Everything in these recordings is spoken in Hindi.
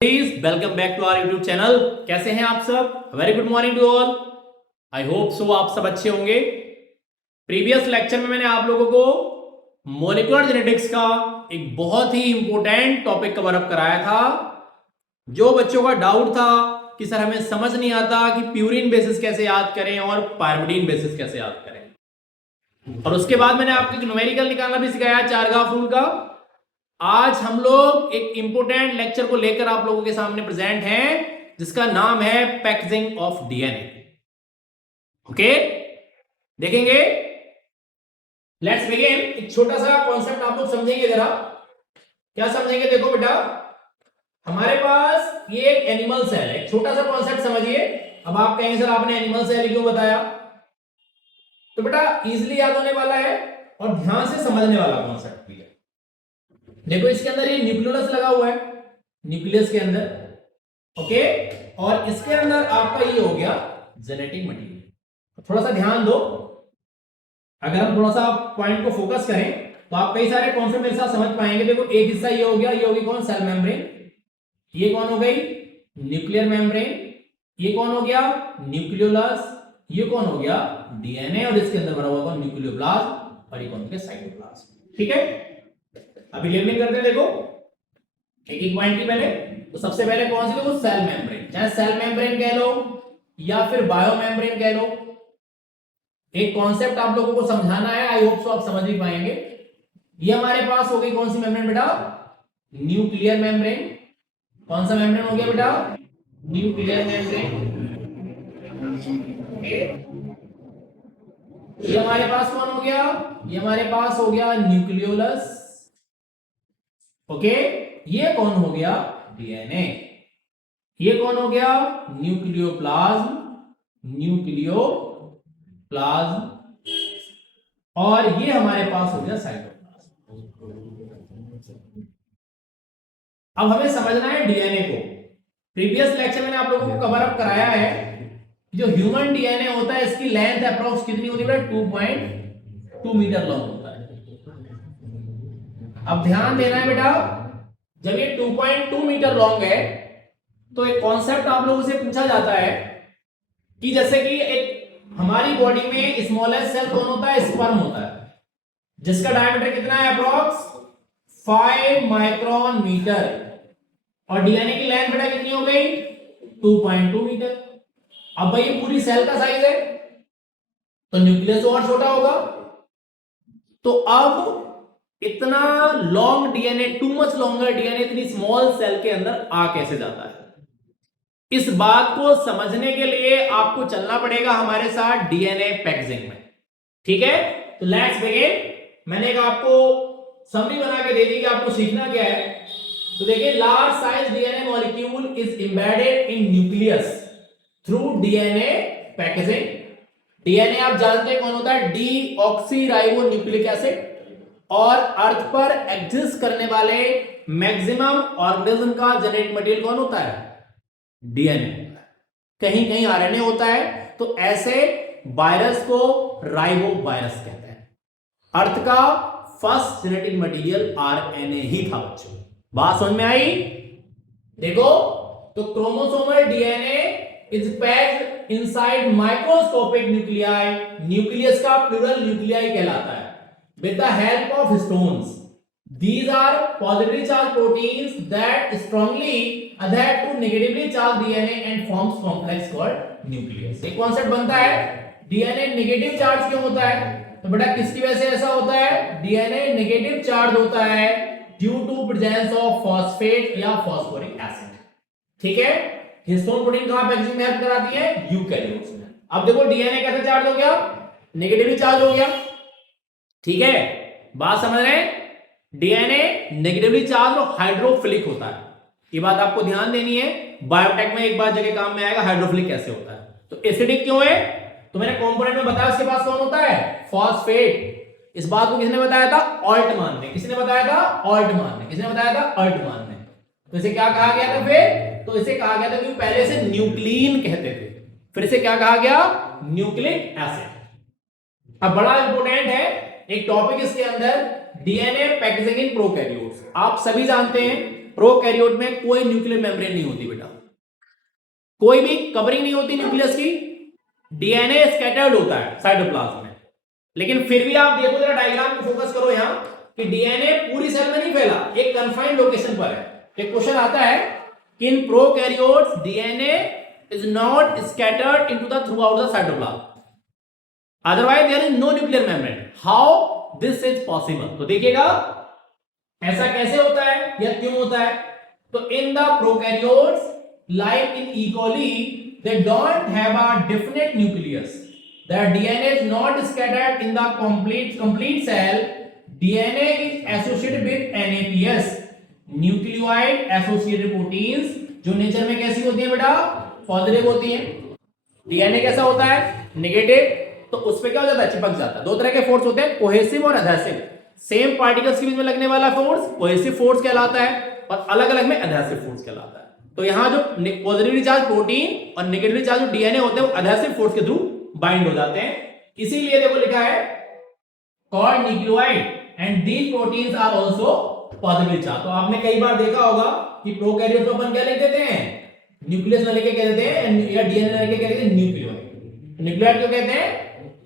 Please welcome back to our YouTube channel. कैसे हैं आप सब? Very good morning to all. I hope so आप सब अच्छे होंगे। प्रीवियस लेक्चर में मैंने आप लोगों को मॉलिक्यूलर जेनेटिक्स का एक बहुत ही इंपॉर्टेंट टॉपिक कवर अप कराया था। जो बच्चों का डाउट था कि सर हमें समझ नहीं आता कि प्यूरिन बेसिस कैसे याद करें और पायरिमिडीन बेसिस कैसे याद करें, और उसके बाद मैंने आपको एक न्यूमेरिकल निकालना भी सिखाया चारगाफ रूल का। आज हम लोग एक इंपोर्टेंट लेक्चर को लेकर आप लोगों के सामने प्रेजेंट हैं जिसका नाम है पैकेजिंग ऑफ डीएनए। ओके, देखेंगे। Let's begin. एक छोटा सा कॉन्सेप्ट आप लोग समझेंगे जरा। क्या समझेंगे? देखो बेटा, हमारे पास ये एक एनिमल सेल है। छोटा सा कॉन्सेप्ट समझिए। अब आप कहेंगे सर आपने एनिमल सेल क्यों बताया? तो बेटा इजिली याद होने वाला है और ध्यान से समझने वाला कॉन्सेप्ट भी है। देखो इसके अंदर ये न्यूक्लियस लगा हुआ है, न्यूक्लियस के अंदर। ओके, और इसके अंदर आपका ये हो गया जेनेटिक मटेरियल। थोड़ा सा ध्यान दो। अगर हम थोड़ा सा पॉइंट को फोकस करें तो आप कई सारे कॉन्सेप्ट मेरे साथ समझ पाएंगे। देखो एक हिस्सा ये हो गया, ये होगी कौन? Cell membrane. ये कौन हो गई? Nuclear membrane. ये कौन हो गया? न्यूक्लियोलस। ये कौन हो गया? डीएनए। और इसके अंदर बना हुआ कौन? न्यूक्लियोप्लाज्म। और ये कौन हो गया? साइटोप्लाज्म। ठीक है, अभी लेबलिंग करते हैं। देखो एक एक पॉइंट की पहले। तो सबसे पहले कौन सी? देखो सेल मेम्ब्रेन। चाहे सेल मेम्ब्रेन कह लो या फिर बायो मेम्ब्रेन कह लो, एक कॉन्सेप्ट आप लोगों को समझाना है। आई होप सो आप समझ भी पाएंगे। ये हमारे पास हो गई कौन सी मेम्ब्रेन बेटा? Nuclear membrane. कौन सा मेम्ब्रेन हो गया बेटा? Nuclear membrane. ये हमारे पास कौन हो गया? ये हमारे पास हो गया न्यूक्लियोलस। ओके, ये कौन हो गया? डीएनए। ये कौन हो गया? न्यूक्लियोप्लाज्म। न्यूक्लियोप्लाज्म। और ये हमारे पास हो गया साइटोप्लाज्म। अब हमें समझना है डीएनए को। प्रीवियस लेक्चर में आप लोगों को कवर अप कराया है जो ह्यूमन डीएनए होता है इसकी लेंथ अप्रोक्स कितनी होती है? 2.2 मीटर लॉन्ग होता है। अब ध्यान देना है बेटा, जब ये 2.2 मीटर लॉन्ग है तो एक कॉन्सेप्ट आप लोगों से पूछा जाता है कि जैसे कि एक हमारी बॉडी में स्मॉलेस्ट सेल कौन होता है? स्पर्म होता है, जिसका डायमीटर कितना है? Approx 5 micron metre. और डीएनए की लेंथ बेटा कितनी हो गई? 2.2 मीटर। अब भाई ये पूरी सेल का साइज है तो न्यूक्लियस और छोटा होगा। तो अब इतना long DNA, too much longer DNA इतनी स्मॉल सेल के अंदर आ कैसे जाता है? इस बात को समझने के लिए आपको चलना पड़ेगा हमारे साथ डीएनए पैकेजिंग में। ठीक है, तो लेट्स बिगिन। मैंने एक आपको समरी बना के दे दी कि आपको सीखना क्या है। तो देखिए, large size DNA molecule is embedded in nucleus through DNA packaging. DNA आप जानते हैं कौन होता है? Deoxyribo nucleic acid. और अर्थ पर एग्जिस्ट करने वाले मैक्सिमम ऑर्गेनिज्म का जेनेटिक मटेरियल कौन होता है? डीएनए होता है। कहीं कहीं आरएनए होता है। तो ऐसे वायरस को राइबो वायरस कहते हैं। अर्थ का फर्स्ट जेनेटिक मटेरियल आरएनए ही था बच्चों। बात समझ में आई? देखो, तो chromosomal DNA is packed inside microscopic nuclei. Nucleus का प्लूरल न्यूक्लियाई कहलाता है। With the help of stones, these are positively charged proteins that strongly adhere to negatively charged DNA and forms complex called nucleus. एक कॉन्सेप्ट बनता है, डीएनए नेगेटिव चार्ज क्यों होता है? तो बेटा किसकी वजह से ऐसा होता है? डीएनए नेगेटिव चार्ज होता है due to presence of phosphate या फॉस्फोरिक एसिड। ठीक है, हिस्टोन प्रोटीन कहां पैकेजिंग में हेल्प कराती है? यूकैरियोट्स में। अब देखो डीएनए कैसे चार्ज हो गया? नेगेटिवली चार्ज हो गया। ठीक है, बात समझ रहे हैं? डीएनए नेगेटिवली चार्ज और हाइड्रोफिलिक होता है। ये बात आपको ध्यान देनी है। बायोटेक में एक बार जगह काम में आएगा हाइड्रोफिलिक कैसे होता है। तो एसिडिक क्यों है? तो मैंने कंपोनेंट में बताया उसके पास कौन होता है? फॉस्फेट। इस बात को किसने बताया था? ऑल्टमान ने। किसने बताया था? ऑल्टमान ने। किसने बताया था? ऑल्टमान ने। तो इसे क्या कहा गया था फिर? तो इसे कहा गया था कि पहले से न्यूक्लिन कहते थे, फिर इसे क्या कहा गया? Nucleic acid. अब बड़ा इंपॉर्टेंट है एक टॉपिक इसके अंदर, डीएनए पैकेजिंग इन प्रोकैरियोट्स। आप सभी जानते हैं प्रोकैरियोट में कोई न्यूक्लियर मेम्ब्रेन नहीं होती बेटा, कोई भी कवरिंग नहीं होती न्यूक्लियस की, डीएनए स्कैटर्ड होता है साइटोप्लाज्म में। लेकिन फिर भी आप देखो जरा डायग्राम में फोकस करो यहां कि डीएनए पूरी सेल में नहीं फैला, एक कन्फाइंड लोकेशन पर है। एक क्वेश्चन आता है कि in prokaryotes DNA is not scattered into the throughout the cytoplasm, otherwise there is no nuclear membrane, how this is possible. तो देखिएगा ऐसा कैसे होता है या क्यों होता है। तो in the prokaryotes like in E. coli they don't have a definite nucleus, their DNA is not scattered in the complete cell, DNA is associated with NAPS, nucleoid associated proteins, जो नेचर में कैसी होती है बेटा, पॉजिटिव होती है। डीएनए कैसा होता है, नेगेटिव, तो उस पे क्या हो जाता है, चिपक जाता है। दो तरह के फोर्स होते हैं, कोहेसिव और एडहेसिव। सेम पार्टिकल्स के बीच में लगने वाला फोर्स कोहेसिव फोर्स कहलाता है और अलग अलग में एडहेसिव फोर्स कहलाता है। तो यहां जो पॉजिटिवली चार्ज प्रोटीन और नेगेटिवली चार्ज जो डीएनए होते हैं वो एडहेसिव फोर्स के थ्रू बाइंड हो जाते हैं। इसीलिए देखो लिखा है called nucleoid and these proteins are also positively charge. तो आपने कई बार देखा होगा कि प्रोकैरियोट में अपन क्या लिख देते हैं, न्यूक्लियस में लेके कह देते हैं, या डीएनए में लेके कह देते हैं न्यूक्लियोइड। न्यूक्लियोइड क्यों कहते हैं,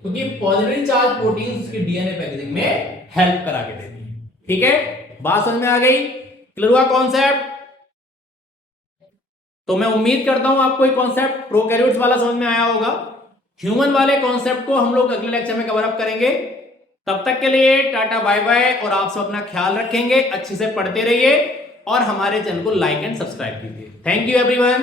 क्योंकि पॉजिटिवली चार्ज प्रोटीन्स उसके डीएनए पैकेजिंग में हेल्प करा के देती है। ठीक है, बात समझ में आ गई, क्लियर हुआ कॉन्सेप्ट। तो मैं उम्मीद करता हूं आपको ये कॉन्सेप्ट प्रोकैरियोट्स वाला समझ में आया होगा। ह्यूमन वाले कॉन्सेप्ट को हम लोग अगले लेक्चर में कवर अप करेंगे। तब तक के लिए टाटा बाय बाय, और आप सब अपना ख्याल रखेंगे, अच्छे से पढ़ते रहिए और हमारे चैनल को लाइक एंड सब्सक्राइब कीजिए। Thank you everyone.